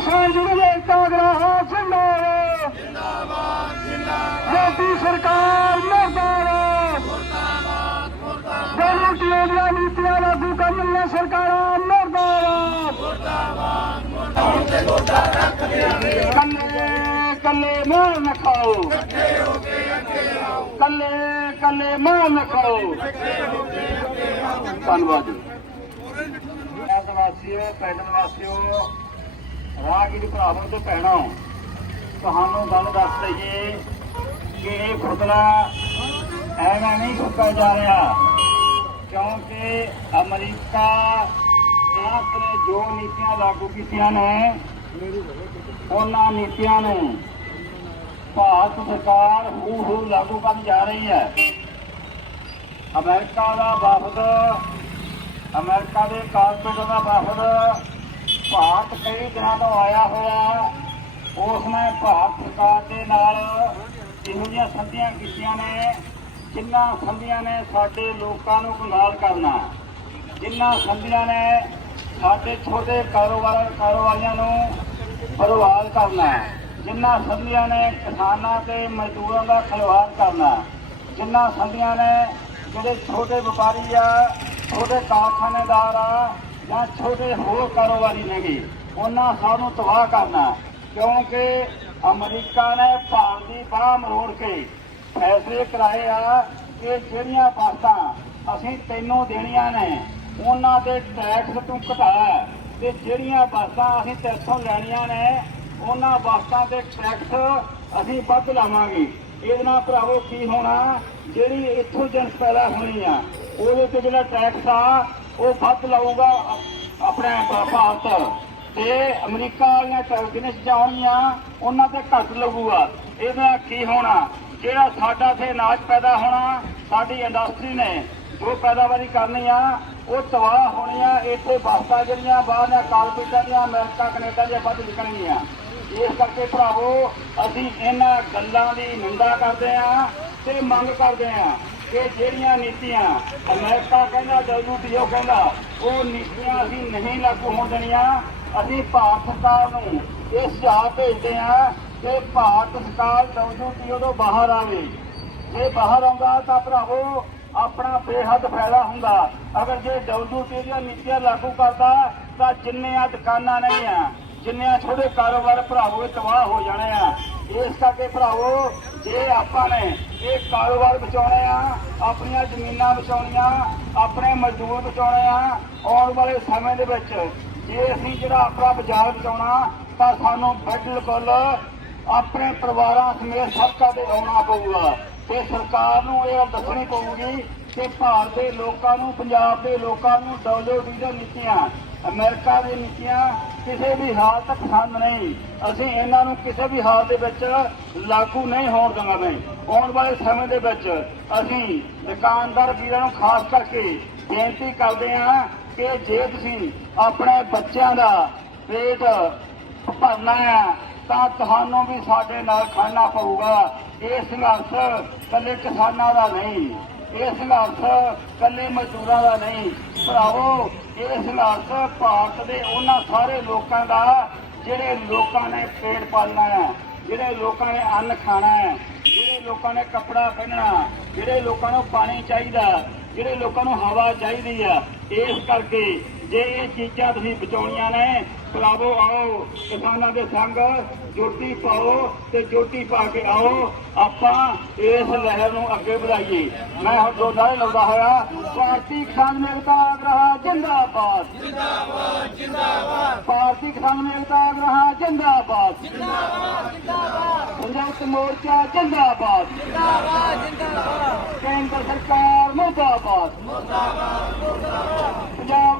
ਕਿਸਾਨ ਯੂਨੀਅਨ ਕਾਂਗਰਾ ਜਿੰਦਾਬਾਦ ਜਿੰਦਾਬਾਦ ਜਿੰਦਾਬਾਦ ਮੋਦੀ ਸਰਕਾਰ ਮਰਦਾਬਾਦ ਮੁਰਦਾਬਾਦ ਮੁਰਦਾਬਾਦ ਦੀਆਂ ਨੀਤੀਆਂ ਲਾਗੂ ਕਰਨ ਵਾਲੀਆਂ ਸਰਕਾਰਾਂ ਮਰਦਾਬਾਦ ਕੱਲੇ ਕੱਲੇ ਮਾਰ ਨਾ ਖਾਓ ਇਕੱਠੇ ਹੋ ਕੇ ਅੱਗੇ ਆਓ ਕੱਲੇ ਕੱਲੇ ਮਾਰ ਨਾ ਖਾਓ ਇਕੱਠੇ ਹੋ ਕੇ ਅੱਗੇ ਆਓ ਧੰਨਵਾਦ ਜੀ ਵਾਸੀਓ ਪਿੰਡ ਵਾਸੀਓ ਰਾਹਗੀਰ ਭਰਾਵੋ ਤੇ ਭੈਣੋ, ਤੁਹਾਨੂੰ ਗੱਲ ਦੱਸ ਦਈਏ ਕਿ ਇਹ ਪੁਤਲਾ ਐਵੇਂ ਨਹੀਂ ਫੁੱਕਾ ਜਾ ਰਿਹਾ, ਕਿਉਂਕਿ ਅਮਰੀਕਾ ਆਪ ਨੇ ਜੋ ਨੀਤੀਆਂ ਲਾਗੂ ਕੀਤੀਆਂ ਨੇ, ਉਹਨਾਂ ਨੀਤੀਆਂ ਨੂੰ ਭਾਰਤ ਸਰਕਾਰ ਹੂ ਹੂ ਲਾਗੂ ਕਰਨ ਜਾ ਰਹੀ ਹੈ। ਅਮਰੀਕਾ ਦਾ ਵਫਦ ਅਮਰੀਕਾ ਦੇ ਕਾਰਪੋਰੇਟ ਦਾ ਵਫਦ ਭਾਰਤ ਕਈ ਦਿਨਾਂ ਤੋਂ ਆਇਆ ਹੋਇਆ ਉਸ ਨੇ ਭਾਰਤ ਸਰਕਾਰ ਦੇ ਨਾਲ ਇਹੋ ਜਿਹੀਆਂ ਸੰਧੀਆਂ ਕੀਤੀਆਂ ਨੇ ਜਿਨ੍ਹਾਂ ਸੰਧੀਆਂ ਨੇ ਸਾਡੇ ਲੋਕਾਂ ਨੂੰ ਗੁੰਗਾਲ ਕਰਨਾ ਜਿਨ੍ਹਾਂ ਸੰਧੀਆਂ ਨੇ ਸਾਡੇ ਛੋਟੇ ਕਾਰੋਬਾਰ, ਕਾਰੋਬਾਰੀਆਂ ਨੂੰ ਬਰਬਾਦ ਕਰਨਾ ਜਿਨ੍ਹਾਂ ਸੰਧੀਆਂ ਨੇ ਕਿਸਾਨਾਂ ਤੇ ਮਜ਼ਦੂਰਾਂ ਦਾ ਖਿਲਵਾੜ ਕਰਨਾ ਜਿਨ੍ਹਾਂ ਸੰਧੀਆਂ ਨੇ ਜਿਹੜੇ ਛੋਟੇ ਵਪਾਰੀ ਆ, ਛੋਟੇ ਕਾਰਖਾਨੇਦਾਰ ਆ ਜਾਂ ਛੋਟੇ ਹੋਰ ਕਾਰੋਬਾਰੀ ਨੇਗੇ। ਉਹਨਾਂ ਸਭ ਨੂੰ ਤਬਾਹ ਕਰਨਾ ਕਿਉਂਕਿ ਅਮਰੀਕਾ ਨੇ ਭਾਰਤ ਦੀ ਬਾਹ ਮਰੋੜ ਕੇ ਫੈਸਲੇ ਕਰਾਏ ਆ ਕਿ ਜਿਹੜੀਆਂ ਬਾਤਾਂ ਅਸੀਂ ਤੈਨੂੰ ਦੇਣੀਆਂ ਨੇ, ਉਹਨਾਂ ਦੇ ਟੈਕਸ ਤੂੰ ਘਟਾ ਤੇ ਜਿਹੜੀਆਂ ਬਾਤਾਂ ਅਸੀਂ ਤੇਥੋਂ ਲੈਣੀਆਂ ਨੇ, ਉਹਨਾਂ ਬਾਤਾਂ ਦੇ ਟੈਕਸ ਅਸੀਂ ਵੱਧ ਲਾਵਾਂਗੇ। ਇਹਦੇ ਨਾਲ ਭਰਾਵੋ ਕੀ ਹੋਣਾ? ਜਿਹੜੀ ਇੱਥੋਂ ਜਨਸ ਪੈਦਾ ਹੋਣੀ ਆ, ਉਹਦੇ ਤੇ ਜਿਹੜਾ ਟੈਕਸ ਆ ਉਹ ਵੱਧ ਲਾਊਗਾ ਅ- ਆਪਣੇ ਭਾਰਤ ਤੇ ਅਮਰੀਕਾ ਵਾਲੀਆਂ ਟਰਬਿਨਸ ਜਾਣੀਆਂ ਉਹਨਾਂ ਤੇ ਘੱਟ ਲੱਗੂਗਾ। ਇਹਦਾ ਕੀ ਹੋਣਾ? ਜਿਹੜਾ ਸਾਡਾ ਤੇ ਅਨਾਜ ਪੈਦਾ ਹੋਣਾ, ਸਾਡੀ ਇੰਡਸਟਰੀ ਨੇ ਜੋ ਪੈਦਾਵਾਰੀ ਕਰਨੀ ਆ, ਉਹ ਤਬਾਹ ਹੋਣੀ ਆ ਇੱਥੇ ਬਸਤਾ ਜਿਹੜੀਆਂ ਬਾਹਰ ਦੀਆਂ ਦੀਆਂ, ਅਮਰੀਕਾ, ਕੈਨੇਡਾ ਦੀਆਂ ਵੱਧ ਵਿਕਣਗੀਆਂ। ਇਸ ਕਰਕੇ ਭਰਾਵੋ, ਅਸੀਂ ਇਹਨਾਂ ਗੱਲਾਂ ਦੀ ਨਿੰਦਾ ਕਰਦੇ ਆ ਤੇ ਮੰਗ ਕਰਦੇ ਆ ਕਿ ਜਿਹੜੀਆਂ ਨੀਤੀਆਂ? ਅਮਰੀਕਾ ਕਹਿੰਦਾ ਡਬਲਯੂਟੀਓ ਕਹਿੰਦਾ, ਉਹ ਨੀਤੀਆਂ ਅਸੀਂ ਨਹੀਂ ਲਾਗੂ ਹੋਣ ਦੇਣੀਆਂ। ਅਸੀਂ ਭਾਰਤ ਸਰਕਾਰ ਨੂੰ ਇਹ ਸੁਝਾਅ ਭੇਜਦੇ ਹਾਂ ਕਿ ਭਾਰਤ ਸਰਕਾਰ ਡਬਲਯੂਟੀਓ ਤੋਂ ਬਾਹਰ ਆਵੇ। ਜੇ ਬਾਹਰ ਆਉਂਦਾ ਤਾਂ ਭਰਾਵੋ, ਆਪਣਾ ਬੇਹੱਦ ਫਾਇਦਾ ਹੁੰਦਾ। ਅਗਰ ਜੇ ਡਬਲਯੂਟੀ ਦੀਆਂ ਨੀਤੀਆਂ ਲਾਗੂ ਕਰਦਾ, ਤਾਂ ਜਿੰਨੀਆਂ ਦੁਕਾਨਾਂ ਨਹੀਂ ਆ ਜਿੰਨੇ ਛੋਟੇ ਕਾਰੋਬਾਰ ਭਰਾਵੋ ਇਹ ਤਬਾਹ ਹੋ ਜਾਣੇ ਆ। ਇਸ ਕਰਕੇ ਭਰਾਵੋ ਜੇ ਆਪਾਂ ਨੇ ਇਹ ਕਾਰੋਬਾਰ ਬਚਾਉਣੇ ਆ, ਆਪਣੀਆਂ ਜ਼ਮੀਨਾਂ ਬਚਾਉਣੀਆਂ, ਆਪਣੇ ਮਜ਼ਦੂਰ ਬਚਾਉਣੇ ਆ, ਆਉਣ ਵਾਲੇ ਸਮੇਂ ਦੇ ਵਿੱਚ ਜੇ ਅਸੀਂ ਜਿਹੜਾ ਆਪਣਾ ਬਾਜ਼ਾਰ ਬਚਾਉਣਾ, ਤਾਂ ਸਾਨੂੰ ਬਿਲਕੁਲ ਆਪਣੇ ਪਰਿਵਾਰਾਂ ਸਮੇਤ ਸੜਕਾਂ ਤੇ ਆਉਣਾ ਪਊਗਾ। ਤੇ ਸਰਕਾਰ ਨੂੰ ਇਹ ਦੱਸਣੀ ਪਊਗੀ ਕਿ ਭਾਰਤ ਦੇ ਲੋਕਾਂ ਨੂੰ, ਪੰਜਾਬ ਦੇ ਲੋਕਾਂ ਨੂੰ ਡਬਲਯੂਡੀ ਦੀਆਂ ਨੀਤੀਆਂ, ਅਮਰੀਕਾ ਦੀਆਂ ਨੀਤੀਆਂ ਕਿਸੇ ਵੀ ਹਾਲਤ ਪਸੰਦ ਨਹੀਂ। ਅਸੀਂ ਇਹਨਾਂ ਨੂੰ ਕਿਸੇ ਵੀ ਹਾਲਤ ਦੇ ਵਿੱਚ ਲਾਗੂ ਨਹੀਂ ਹੋਣ ਦੇਵਾਂਗੇ ਆਉਣ ਵਾਲੇ ਸਮੇਂ ਦੇ ਵਿੱਚ ਅਸੀਂ ਦੁਕਾਨਦਾਰ ਵੀਰਾਂ ਨੂੰ ਖਾਸ ਕਰਕੇ ਬੇਨਤੀ ਕਰਦੇ ਹਾਂ ਕਿ ਜੇ ਤੁਸੀਂ ਆਪਣੇ ਬੱਚਿਆਂ ਦਾ ਪੇਟ ਭਰਨਾ ਹੈ ਤਾਂ ਤੁਹਾਨੂੰ ਵੀ ਸਾਡੇ ਨਾਲ ਖੜਨਾ ਪਊਗਾ। ਇਹ ਸੰਘਰਸ਼ ਕੱਲੇ ਕਿਸਾਨਾਂ ਦਾ ਨਹੀਂ, ਇਹ ਸੰਘਰਸ਼ ਕੱਲੇ ਮਜ਼ਦੂਰਾਂ ਦਾ ਨਹੀਂ। ਭਰਾਵੋ, ਇਹ ਸੰਘਰਸ਼ ਭਾਰਤ ਦੇ ਉਹਨਾਂ ਸਾਰੇ ਲੋਕਾਂ ਦਾ, ਜਿਹੜੇ ਲੋਕਾਂ ਨੇ ਪੇਟ ਪਾਲਣਾ ਹੈ, ਜਿਹੜੇ ਲੋਕਾਂ ਨੇ ਅੰਨ ਖਾਣਾ ਹੈ, ਜਿਹੜੇ ਲੋਕਾਂ ਨੇ ਕੱਪੜਾ ਪਹਿਨਣਾ, ਜਿਹੜੇ ਲੋਕਾਂ ਨੂੰ ਪਾਣੀ ਚਾਹੀਦਾ, ਜਿਹੜੇ ਲੋਕਾਂ ਨੂੰ ਹਵਾ ਚਾਹੀਦੀ ਆ ਇਸ ਕਰਕੇ ਜੇ ਇਹ ਚੀਜ਼ਾਂ ਤੁਸੀਂ ਬਚਾਉਣੀਆਂ ਨੇ ਭਰਾਵੋ ਆਓ। ਕਿਸਾਨਾਂ ਦੇ ਸੰਗ ਜੋਟੀ ਪਾਓ ਤੇ ਜੋਟੀ ਪਾ ਕੇ ਆਓ। ਆਪਾਂ ਇਸ ਲਹਿਰ ਨੂੰ ਅੱਗੇ ਵਧਾਈਏ। ਮੈਂ ਹੁਣ ਦੋ ਨਾਰੇ ਲਾਉਂਦਾ ਹੋਇਆ ਭਾਰਤੀ ਕਿਸਾਨ ਮੇਲਤਾ ਆਗਰਹ ਜਿੰਦਾਬਾਦ। ਜਿੰਦਾਬਾਦ ਜਿੰਦਾਬਾਦ। ਭਾਰਤੀ ਕਿਸਾਨ ਮੇਲਤਾ ਆਗਰਹ ਜਿੰਦਾਬਾਦ। ਜਿੰਦਾਬਾਦ ਜਿੰਦਾਬਾਦ। ਸੰਯੁਕਤ ਮੋਰਚਾ ਜਿੰਦਾਬਾਦ। ਜਿੰਦਾਬਾਦ ਜਿੰਦਾਬਾਦ। ਕੇਂਦਰ ਸਰਕਾਰ ਮੁਰਦਾਬਾਦ। ਪੰਜਾਬ ਦੀ ਭਗਵੰਤ ਮਾਨ ਸਰਕਾਰ